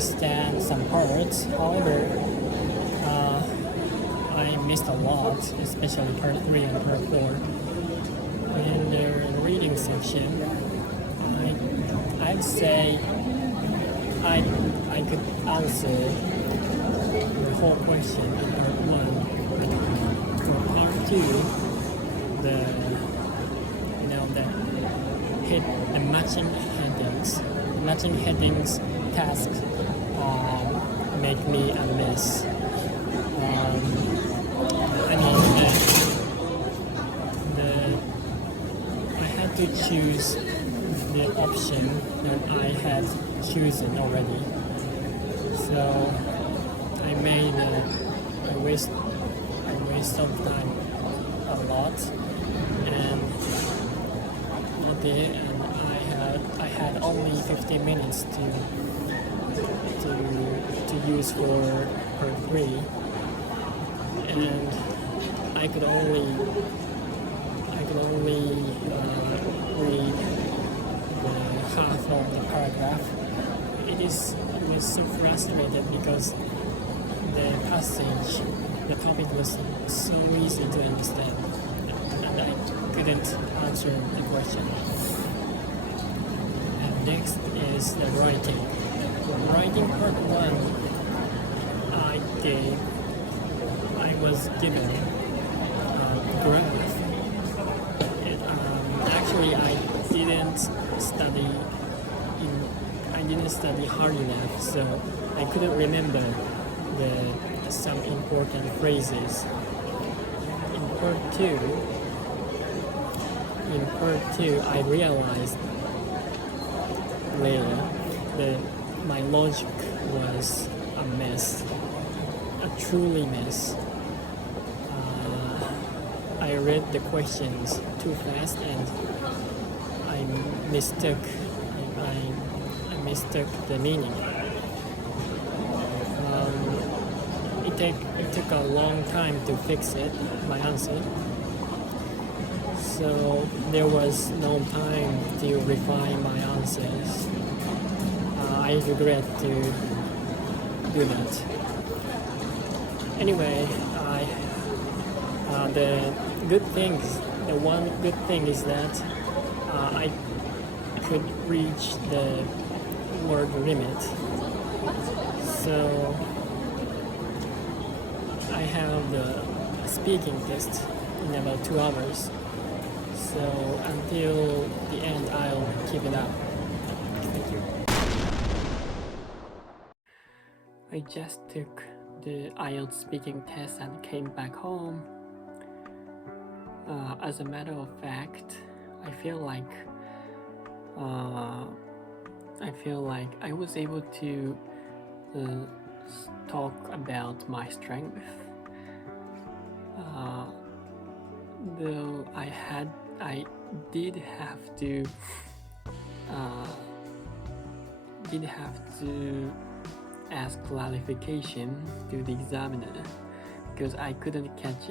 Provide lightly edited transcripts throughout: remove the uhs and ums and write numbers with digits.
understand some parts. However, I missed a lot, especially part 3 and part 4. In the reading section, I'd say I could answer the whole question in part 1. For part 2, the matching headings task make me a mess. I had to choose the option that I had chosen already. So I made a waste of time a lot, and I had only 15 minutes to use for part 3, and I could only read half of the paragraph. I was so frustrated because the topic was so easy to understand, and I couldn't answer the question. And next is the writing. Writing part 1, I was given a graph. Actually, I didn't study hard enough, so I couldn't remember some important phrases. In part 2, I realized later that my logic was a mess, a truly mess. I read the questions too fast, and I mistook the meaning. It took a long time to fix it, my answer. So there was no time to refine my answers. I regret to do that. Anyway, the one good thing is that I could reach the word limit. So I have the speaking test in about 2 hours. So until the end, I'll keep it up. Thank you. I just took the IELTS speaking test and came back home. As a matter of fact, I feel like I was able to talk about my strength. Though I did have to ask clarification to the examiner because I couldn't catch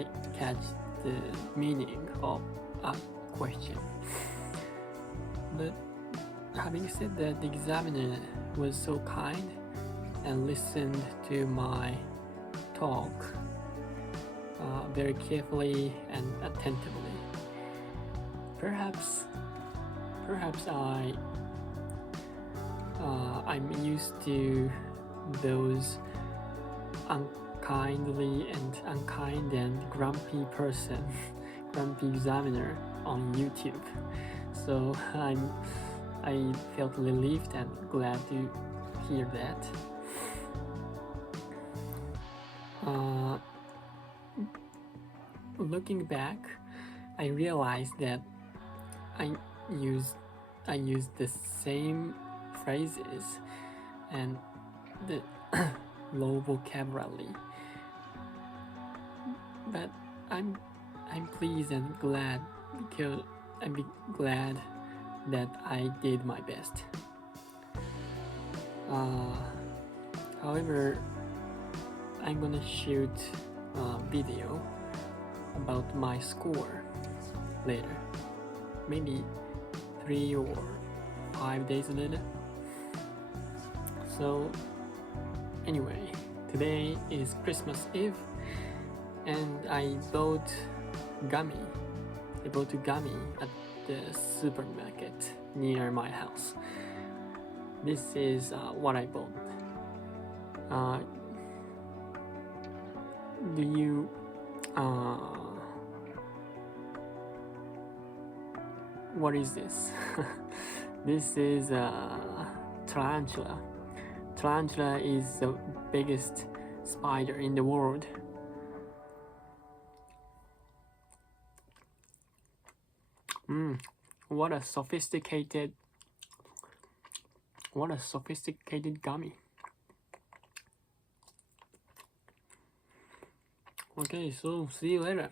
the meaning of a question. But having said that, the examiner was so kind and listened to my talk very carefully and attentively. Perhaps I'm used to those unkind and grumpy examiner on YouTube. So I felt relieved and glad to hear that. Looking back, I realized that I used the same phrases and the low vocabulary, but I'm pleased and glad because I'm glad that I did my best. However, I'm gonna shoot a video about my score later, maybe 3 or 5 days later. So Anyway, today is Christmas Eve and I bought gummy. I bought gummy at the supermarket near my house. This is what I bought. Do you what is this? This is tarantula. Tarantula is the biggest spider in the world. What a sophisticated gummy. Okay, so see you later.